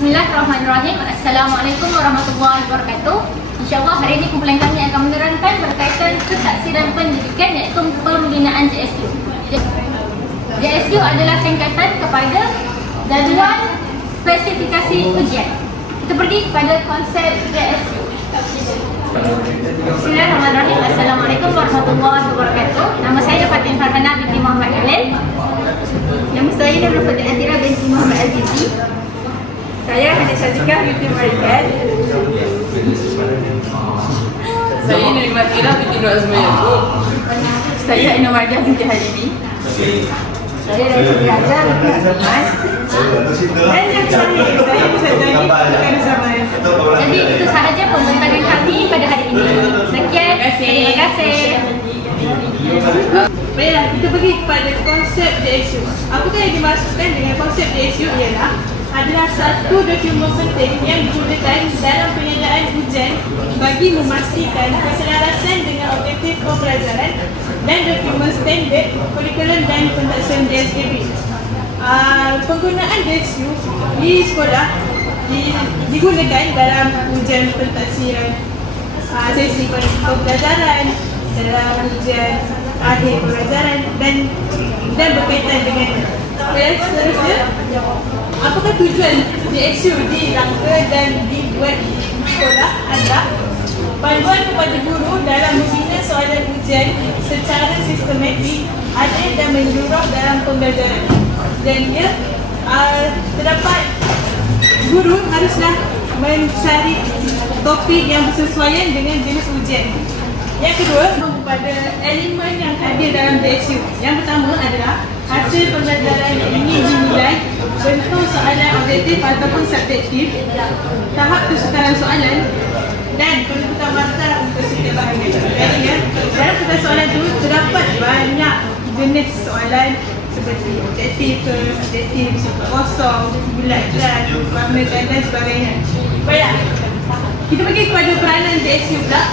Bismillahirrahmanirrahim. Assalamualaikum warahmatullahi wabarakatuh. InsyaAllah hari ini kumpulan kami akan menerangkan berkaitan ketaksiran pendidikan iaitu pembinaan JSU. JSU adalah singkatan kepada Jadual Spesifikasi Ujian. Kita pergi kepada konsep JSU. Bismillahirrahmanirrahim. Assalamualaikum warahmatullahi wabarakatuh. Nama saya Fatin Farhana binti Muhammad Khalil. Nama saya Nur Fatin Atira binti Muhammad Azizi. Saya Hadi Syazika binti Marikan. Saya Nur Matira binti Nur Azmah Yaakob. Saya Aina Mardiah binti Halibi. Saya Raisa Raja binti Azman. Dan yang terakhir, saya Syazaki binti Zaman. Jadi itu sahaja pembentaran kami pada hari ini. Sekian. Terima kasih. Baiklah, kita pergi kepada konsep JSU. Apakah yang dimaksudkan dengan konsep JSU adalah satu dokumen penting yang digunakan dalam penyediaan ujian bagi memastikan keselarasan dengan objektif pembelajaran dan dokumen standard kurikulum dan pentaksiran JSKP. Penggunaan JSU di sekolah digunakan dalam ujian pentaksiran sesi pembelajaran, dalam ujian akhir pembelajaran dan berkaitan dengan seterusnya. Apakah tujuan JSU dirangka dan dibuat di sekolah adalah panduan kepada guru dalam membina soalan ujian secara sistematik, adil dan menyeluruh dalam pembelajaran. Dan ia terdapat guru haruslah mencari topik yang bersesuaian dengan jenis ujian. Yang kedua, kepada elemen yang hadir dalam JSU. Yang pertama adalah hasil pembelajaran ini dinilai bentuk soalan objektif ataupun subjektif, tahap kesukaran soalan dan penentuan markah untuk setiap bahagian. Jadi dalam setiap soalan itu terdapat banyak jenis soalan seperti objektif ke subjektif, sifat kosong, bulat dan warna dan sebagainya. Baiklah, kita pergi kepada peranan JSU pula.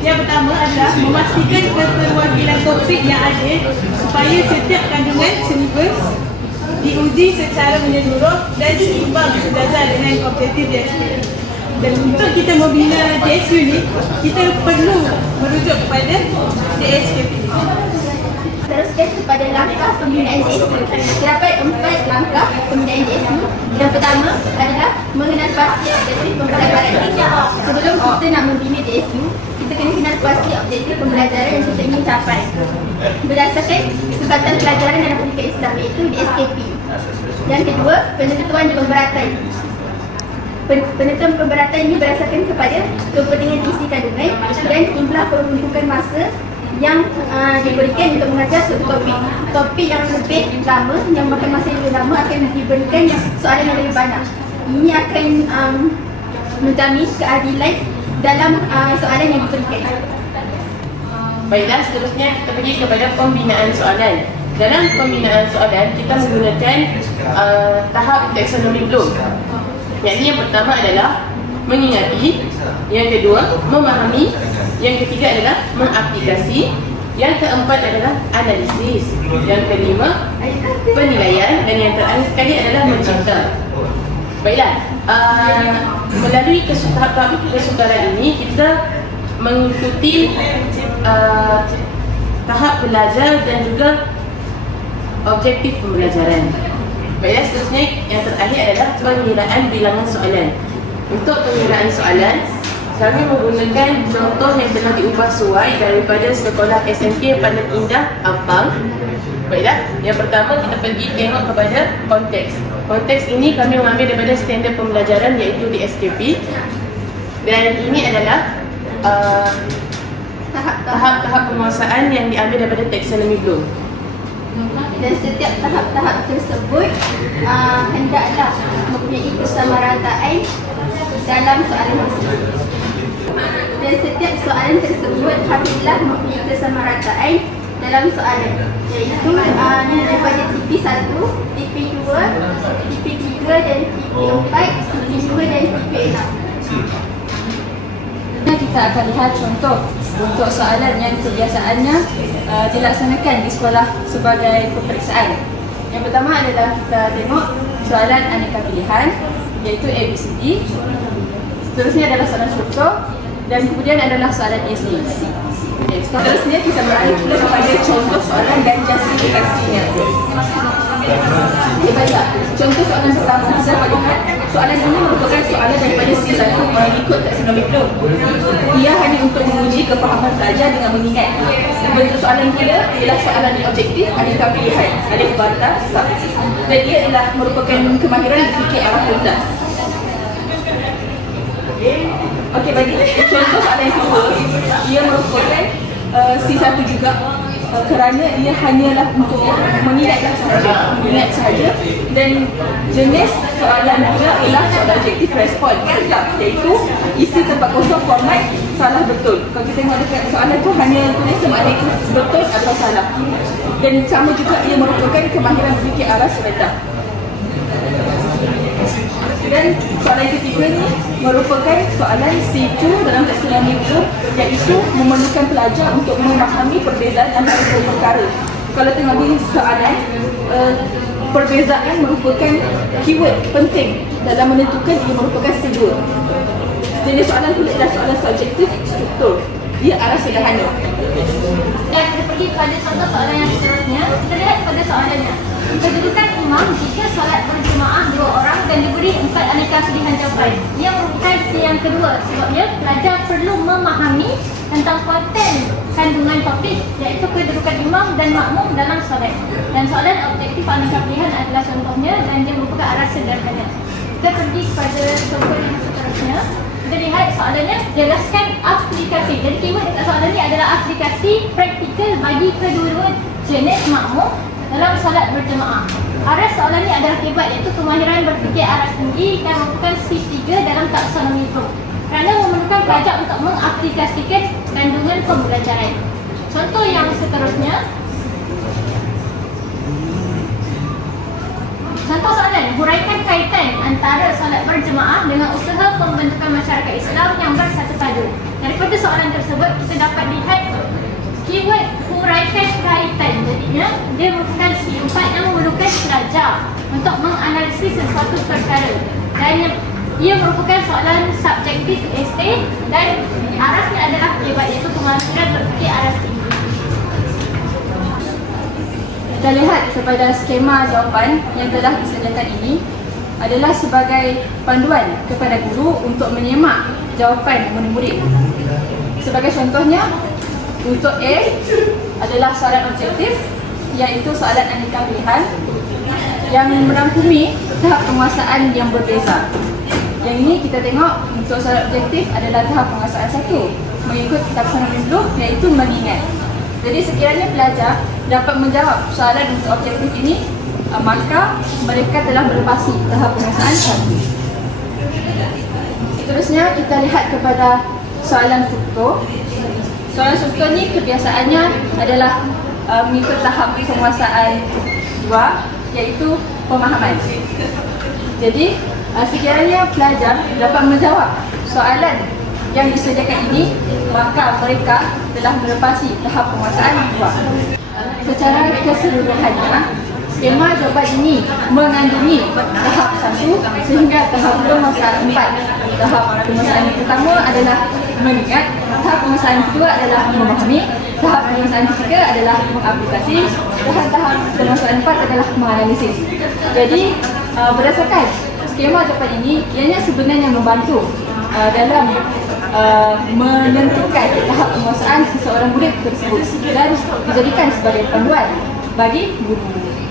Yang pertama adalah memastikan keterwakilan topik yang adil supaya setiap kandungan silibus diuji secara menyeluruh dan seimbang sejajar dengan objektif JSU. Dan untuk kita membina JSU ni, kita perlu merujuk kepada JSKP. Teruskan kepada langkah pembinaan JSU. Terdapat 4 langkah pembinaan JSU. Yang pertama adalah mengenal pasti objektif pembelajaran. Sebelum kita nak membina JSU, kita kena kenal pasti objektif pembelajaran yang kita ingin capai berdasarkan Kesempatan Pelajaran dalam Pendidikan Islam, iaitu DSKP. Yang kedua, penentuan pemberatan. Penentuan pemberatan ini berdasarkan kepada kepentingan isi kandungan dan jumlah peruntukan masa yang diberikan untuk mengajar suatu topik. Topik yang lebih lama, yang makan masa yang lebih lama akan diberikan soalan yang lebih banyak. Ini akan menjamin keadilan dalam soalan yang diberikan. Baiklah, seterusnya kita pergi kepada pembinaan soalan. Dalam pembinaan soalan, kita menggunakan tahap taksonomi Bloom. Yang pertama adalah mengingati, yang kedua memahami, yang ketiga adalah mengaplikasi, yang keempat adalah analisis, yang kelima penilaian, dan yang terakhir sekali adalah mencipta. Baiklah, melalui tahap kesukaran ini kita mengikuti tahap belajar dan juga objektif pembelajaran. Baiklah, seterusnya yang terakhir adalah pengiraan bilangan soalan. Untuk pengiraan soalan, kami menggunakan contoh yang telah diubah sesuai daripada sekolah SMK Pandan Indah, Ampang. Baiklah, yang pertama kita pergi tengok kepada konteks. Konteks ini kami mengambil daripada standard pembelajaran iaitu DSKP. Dan ini adalah tahap-tahap penguasaan yang diambil daripada taksonomi Bloom. Dan setiap tahap-tahap tersebut hendaklah mempunyai kesamarataan dalam soalan tersebut. Dan setiap soalan tersebut haruslah mempunyai kesamarataan dalam soalan, iaitu daripada TP1, TP2, TP3 dan TP4, TP5 dan TP6. Kita akan lihat contoh untuk soalan yang kebiasaannya dilaksanakan di sekolah sebagai peperiksaan. Yang pertama adalah kita tengok soalan aneka pilihan. iaitu ABCD. Seterusnya adalah soalan struktur dan kemudian adalah soalan isi. Seterusnya kita beralih kepada contoh soalan dan justifikasinya. Okay, baiklah. Contoh soalan pertama kita lihat. Soalan ini merupakan soalan daripada C1 mengikut taksonomi Bloom. Ia hanya untuk menguji kefahaman pelajar dengan mengingat. Bentuk soalan kedua ialah soalan objektif, adakah pilihan alif, bata, sub. Dan ia adalah merupakan kemahiran berfikir arah tuntas. Okey, bagi contoh soalan yang kedua, ia merupakan C1 juga kerana ia hanyalah untuk mengingat sahaja dan jenis soalan dia ialah soalan objektif respon tetap, iaitu isi tempat kosong format salah betul. Kalau kita tengok dekat soalan tu hanya tulis sama ada itu betul atau salah, dan sama juga ia merupakan kemahiran berfikir arah serendah. Dan soalan ketiga ni merupakan soalan C2 dalam taksonomi Bloom, iaitu memerlukan pelajar untuk memahami perbezaan antara dua perkara. Kalau tengok di soalan, perbezaan merupakan keyword penting dalam menentukan ia merupakan C2. Jenis soalan tu adalah soalan subjektif struktur. Ia arah sederhana. Dan kita pergi pada contoh soalan yang seterusnya. Kita lihat pada soalannya. Kedudukan imam jika solat berjemaah 2 orang dan diberi 4 aneka pilihan jawapan. Ia merupakan C yang kedua. Sebabnya pelajar perlu memahami tentang konten kandungan topik, iaitu kedudukan imam dan makmum dalam solat. Dan soalan objektif aneka pilihan adalah contohnya dan dia merupakan arah sederhana. Kita pergi kepada contoh yang seterusnya. Kita lihat soalannya, jelaskan aplikasi. Jadi keyword dekat soalan ni adalah aplikasi praktikal bagi kedua-dua jenis makmum dalam solat berjemaah. Arah soalan ni adalah hebat, iaitu kemahiran berfikir arah tinggi dan merupakan C3 dalam taksonomi Bloom kerana memerlukan pelajar untuk mengaplikasikan kandungan pembelajaran. Contoh yang seterusnya. Contoh soalan, huraikan kaitan antara solat berjemaah dengan usaha pembentukan masyarakat Islam yang bersatu padu. Daripada soalan tersebut kita dapat lihat keyword huraikan kaitan. Jadinya dia merupakan C4 yang memerlukan pelajar untuk menganalisis sesuatu perkara. Dan ia merupakan soalan subjektif essay dan arasnya adalah hebat, iaitu kemahiran berfikir aras tinggi. Kita lihat kepada skema jawapan yang telah disediakan ini adalah sebagai panduan kepada guru untuk menyemak jawapan murid-murid. Sebagai contohnya, untuk A adalah soalan objektif, iaitu soalan aneka pilihan yang merangkumi tahap penguasaan yang berbeza. Yang ini kita tengok untuk soalan objektif adalah tahap penguasaan 1 mengikut taksonomi Bloom, iaitu mengingat. Jadi sekiranya pelajar dapat menjawab soalan untuk objektif ini, maka mereka telah melepasi tahap penguasaan 1. Seterusnya kita lihat kepada soalan struktur. Soalan struktur ni kebiasaannya adalah mengikut tahap penguasaan 2, iaitu pemahaman. Jadi sekiranya pelajar dapat menjawab soalan yang disediakan ini, maka mereka telah melepasi tahap penguasaan 2. Secara keseluruhannya, skema jawapan ini mengandungi tahap 1 sehingga tahap penguasaan 4. Tahap penguasaan yang pertama adalah mengingat, tahap penguasaan kedua adalah memahami, tahap penguasaan ketiga adalah mengaplikasi, dan tahap penguasaan 4 adalah menganalisis. Jadi berdasarkan skema jawapan ini, ianya sebenarnya membantu dalam menentukan tahap penguasaan seseorang murid tersebut dan dijadikan sebagai panduan bagi guru.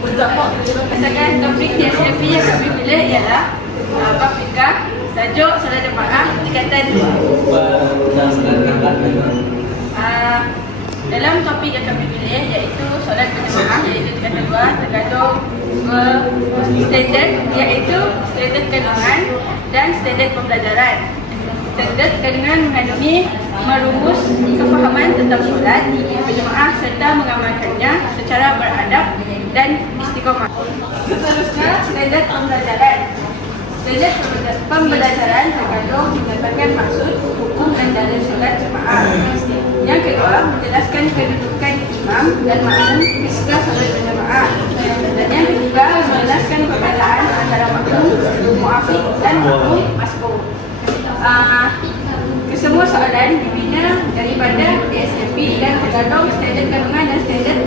Berdasarkan topik yang kami pilih ialah bab fikah, tajuk solat jemaah, tingkatan 2. Dalam topik yang kami pilih iaitu solat berjemaah, iaitu tingkatan 2, terkandung standard, iaitu standard kandungan dan standard pembelajaran. Standard kandungan mengandungi merumus kefahaman tentang solat berjemaah serta mengamalkannya secara beradab dan istiqamah. Seterusnya, standard pembelajaran. Standard pembelajaran terkandung menyatakan maksud, hukum dan dalil solat jemaah. Yang kedua, menjelaskan kedudukan imam dan makmum ketika solat berjemaah. Dan yang ketiga, menjelaskan perbezaan antara makmum mu'afik dan makmum masbuk. Kesemua soalan dibina daripada DSMP dan tergolong standard kandungan dan standard